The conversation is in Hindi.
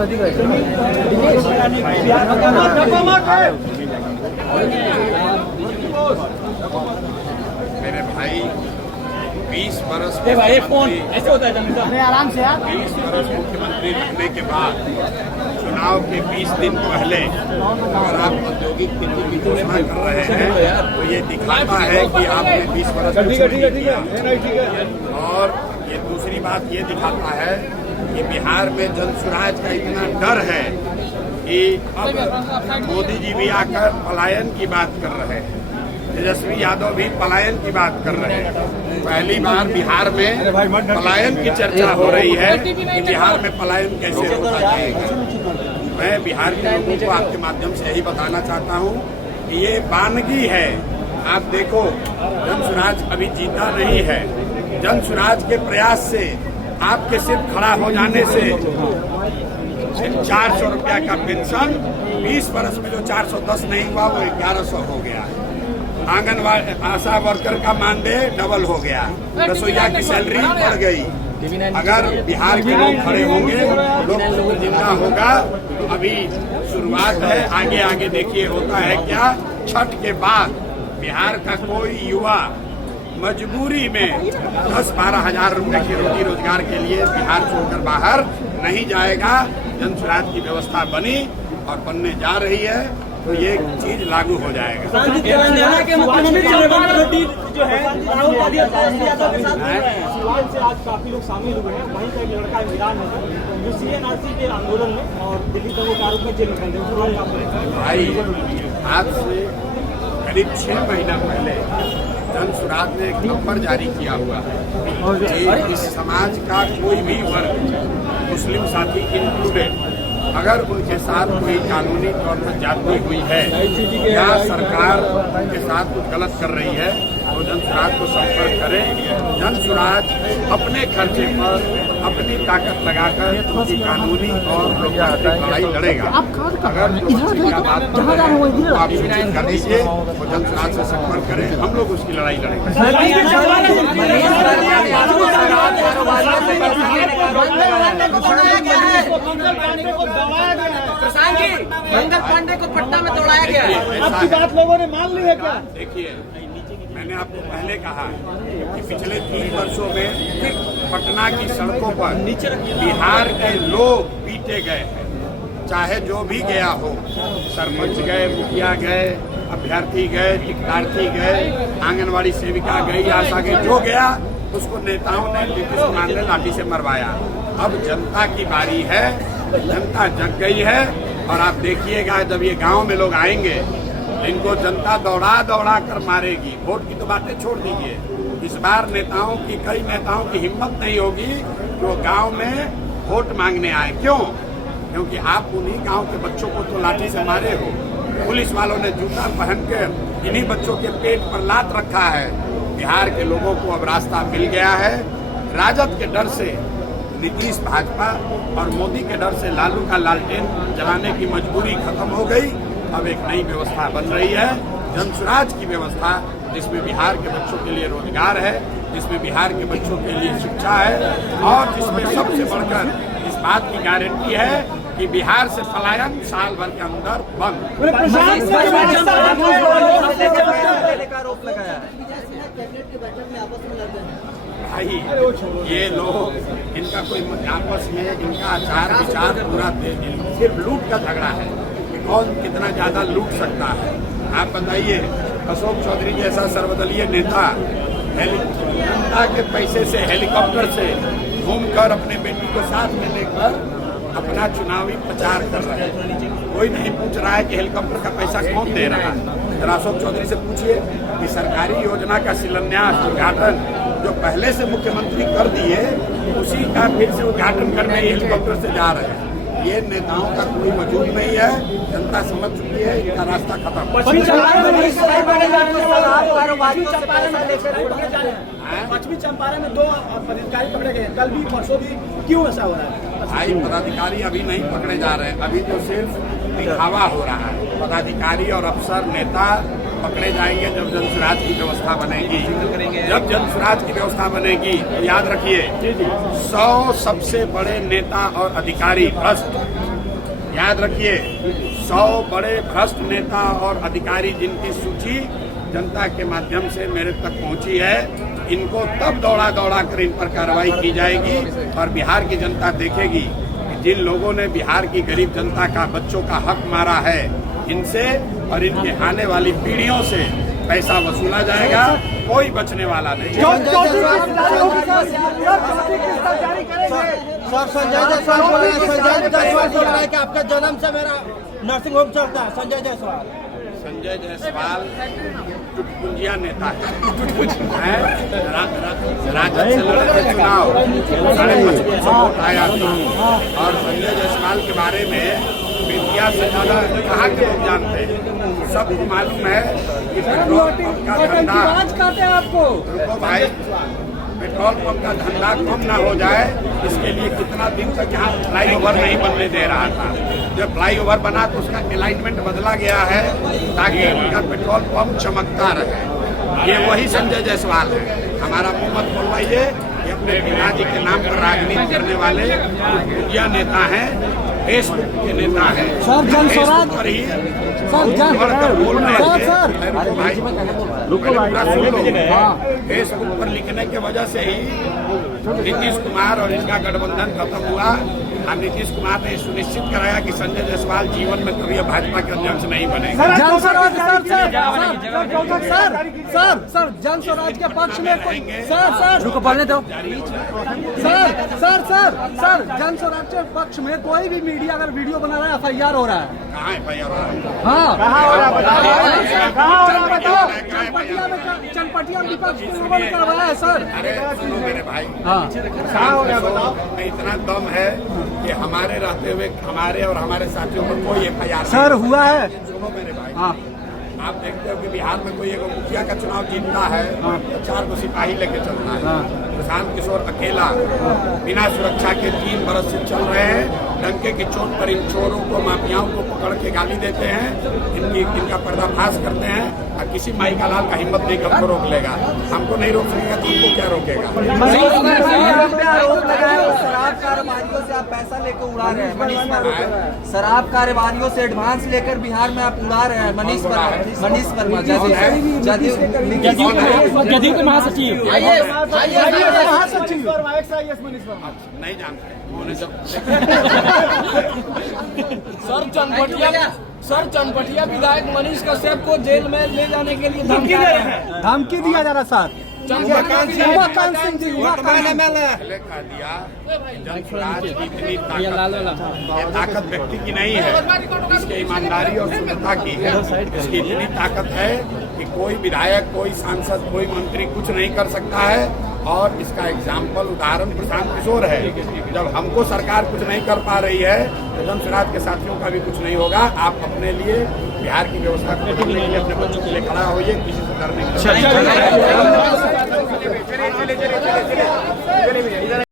मेरे भाई 20 बरस ऐसे होता है आराम से 20 बरस मुख्यमंत्री रहने के बाद चुनाव के 20 दिन पहले अगर आप औद्योगिक नीति की घोषणा कर रहे हैं तो ये दिखाता है कि आपने 20 बरस और ये दूसरी बात ये दिखाता है कि बिहार में जन सुराज का इतना डर है कि अब मोदी जी भी आकर पलायन की बात कर रहे हैं, तेजस्वी यादव भी पलायन की बात कर रहे हैं। पहली बार बिहार में पलायन की चर्चा हो रही है कि बिहार में पलायन कैसे होता जाएगा। मैं बिहार के लोगों को आपके माध्यम से यही बताना चाहता हूँ कि ये वानगी है। आप देखो, जन सुराज अभी जीता नहीं है। जन सुराज के प्रयास से आपके सिर्फ खड़ा हो जाने से 400 रुपया का पेंशन 20 बरस में जो 410 नहीं हुआ वो 1100 हो गया। आंगनवाड़ी आशा वर्कर का मानदेय डबल हो गया। रसोईया की सैलरी बढ़ गई। अगर बिहार के लोग खड़े होंगे, लोग जिंदा होगा। तो अभी शुरुआत है, आगे आगे देखिए होता है क्या। छठ के बाद बिहार का कोई युवा मजबूरी में 10-12 हजार रुपए की रोजी रोजगार के लिए बिहार छोड़कर बाहर नहीं जाएगा। जन सुराज की व्यवस्था बनी और बनने जा रही है तो ये चीज लागू हो जाएगा। तेलंगाना के मुख्यमंत्री जो है राहुल से आज काफी लोग शामिल हुए हैं। वहीं का एक लड़का इमरान है जो CNRC के आंदोलन में और दिल्ली तक के आरोप में जेल में बंद है। भाई, आज से करीब 6 महीना पहले जन सुराज ने एक नंबर जारी किया हुआ है कि इस समाज का कोई भी वर्ग, मुस्लिम साथी इंक्लूडेड, अगर उनके साथ कोई कानूनी तौर पर जाती हुई है या सरकार के साथ कुछ गलत कर रही है तो जन सुराज को संपर्क करें। जन सुराज अपने खर्चे पर अपनी ताकत लगाकर उनकी कानूनी और लोकतांत्रिक लड़ाई लड़ेगा। अगर आप सूचित कर दीजिए तो जन सुराज से संपर्क करें, हम लोग उसकी लड़ाई लड़ेंगे। मंगल पांडे को पटना में दौड़ाया गया है। आपकी बात लोगों ने मान ली है क्या? देखिए, मैंने आपको पहले कहा कि पिछले 3 वर्षों में फिर पटना की सड़कों पर बिहार के लोग पीटे गए हैं। चाहे जो भी गया हो, सरपंच गए, मुखिया गए, अभ्यर्थी गए, टिकटार्थी गए, आंगनवाड़ी सेविका गई, आशा गई, जो गया उसको नेताओं ने नीतीश कुमार ने लाठी से मरवाया। अब जनता की बारी है, जनता जग गई है और आप देखिएगा जब ये गांव में लोग आएंगे इनको जनता दौड़ा दौड़ा कर मारेगी। वोट की तो बातें छोड़ दीजिए, इस बार कई नेताओं की हिम्मत नहीं होगी कि वो गांव में वोट मांगने आए। क्यों? क्योंकि आप उन्हीं गांव के बच्चों को तो लाठी से मारे हो। पुलिस वालों ने जूता पहन के इन्हीं बच्चों के पेट पर लात रखा है। बिहार के लोगों को अब रास्ता मिल गया है। राजद के डर से नीतीश भाजपा और मोदी के डर से लालू का लालटेन जलाने की मजबूरी खत्म हो गई। अब एक नई व्यवस्था बन रही है, जन सुराज की व्यवस्था, जिसमें बिहार के बच्चों के लिए रोजगार है, जिसमें बिहार के बच्चों के लिए शिक्षा है और जिसमें सबसे बढ़कर इस बात की गारंटी है कि बिहार से पलायन साल भर के अंदर बंद। भाई, ये लोग इनका कोई आपस में इनका आचार विचार पूरा सिर्फ लूट का झगड़ा है कि कौन कितना ज्यादा लूट सकता है। आप बताइए, अशोक चौधरी जैसा सर्वदलीय नेता जनता के पैसे से हेलीकॉप्टर से घूमकर अपने बेटी को साथ में लेकर अपना चुनावी प्रचार कर रहे हैं। कोई नहीं पूछ रहा है कि हेलीकॉप्टर का पैसा कौन दे रहा है। जरा अशोक चौधरी से पूछिए कि सरकारी योजना का शिलान्यास उद्घाटन जो पहले से मुख्यमंत्री कर दिए उसी का फिर से उद्घाटन करने हेलीकॉप्टर से जा रहे हैं। ये नेताओं का कोई वजूद नहीं है। जनता समझ चुकी है, इनका रास्ता खत्म। पश्चिमी चंपारण में 2 पदाधिकारी पकड़े गए, कल भी परसों भी। क्यों ऐसा हो रहा है? भाई, पदाधिकारी अभी नहीं पकड़े जा रहे हैं, अभी तो सिर्फ दिखावा हो रहा है। पदाधिकारी और अफसर नेता पकड़े जाएंगे जब जन सुराज की व्यवस्था बनेगी। जब जन सुराज की व्यवस्था बनेगी तो याद रखिए 100 सबसे बड़े नेता और अधिकारी भ्रष्ट याद रखिए 100 बड़े भ्रष्ट नेता और अधिकारी जिनकी सूची जनता के माध्यम से मेरे तक पहुंची है, इनको तब दौड़ा दौड़ा कर इन पर कार्रवाई की जाएगी और बिहार की जनता देखेगी कि जिन लोगों ने बिहार की गरीब जनता का, बच्चों का हक मारा है, इनसे और इनके आने वाली पीढ़ियों से पैसा वसूला जाएगा, कोई बचने वाला नहीं। संजय जायसवाल बोल रहा है कि आपका जन्म से मेरा नर्सिंग होम चलता है। संजय जायसवाल चुटपुंजिया नेता है, राजद से लड़े थे चुनाव, 55 वोट आया था। और संजय जायसवाल के बारे में मीडिया से ज्यादा कहाँ के लोग जानते हैं? सबको मालूम है कि पेट्रोल पंप का धंधा, रुको भाई, पेट्रोल पंप का धंधा कम ना हो जाए, इसके लिए कितना दिन तक यहाँ फ्लाईओवर नहीं बनने दे रहा था। जब फ्लाईओवर बना तो उसका अलाइनमेंट बदला गया है ताकि उनका पेट्रोल पंप चमकता रहे। ये वही संजय जायसवाल है। हमारा मुंह मत बोलवाइए, ये अपने पिताजी के नाम पर राजनीति करने वाले मीडिया नेता हैं, फेसबुक के नेता हैं। फेसबुक पर ही बोल रहे थे, फेसबुक पर लिखने की वजह से ही नीतीश कुमार और इनका गठबंधन खत्म हुआ। और नीतीश कुमार ने सुनिश्चित कराया कि संजय जायसवाल जीवन में कभी भाजपा के अध्यक्ष नहीं बनेंगे। सर जन स्वराज के पक्ष में रुको बोलने दो। सर जन स्वराज के पक्ष में कोई भी मीडिया अगर वीडियो बना रहा है FIR हो रहा है। कहाँ FIR हो रहा है? हाँ, चनपटिया विपक्ष के लोगों ने करवाया है सर। अरे सुनो मेरे भाई, हाँ, में इतना दम है कि हमारे रहते हुए हमारे और हमारे साथियों पर कोई FIR सर हुआ है। सुनो मेरे भाई, हाँ, आप देखते हो कि बिहार में कोई एक मुखिया का चुनाव जीतता है तो 4 को सिपाही लेके चलता है। प्रशांत किशोर अकेला बिना सुरक्षा के 3 बरस से चल रहे हैं। डंके की चोट पर इन चोरों को, माफियाओं को पकड़ के गाली देते हैं, इनका पर्दाफाश करते हैं। और किसी माई का लाल का हिम्मत नहीं हमको रोक लेगा, हमको नहीं रोक सकेगा तो उनको क्या रोकेगा? शराब कारोबारियों से आप पैसा लेकर उड़ा रहे हैं। शराब कारोबारियों से एडवांस लेकर बिहार में आप उड़ा रहे हैं। मनीष वर्मा जदयू के महासचिव, नहीं जानते उन्होंने जब सर चनपटिया विधायक मनीष कश्यप को जेल में ले जाने के लिए धमकी दे रहे हैं। धमकी दिया जा रहा सर। ये ताकत व्यक्ति की नहीं है, इसकी ईमानदारी और शुद्धता की है। इसकी इतनी ताकत है कि कोई विधायक, कोई सांसद, कोई मंत्री कुछ नहीं कर सकता है। और इसका एग्जाम्पल, उदाहरण प्रशांत किशोर है। जब हमको सरकार कुछ नहीं कर पा रही है तो जन स्वराज के साथियों का भी कुछ नहीं होगा। आप अपने लिए, बिहार की व्यवस्था को बदलने के लिए, अपने बच्चों के लिए खड़ा होइए, किसी से डरने की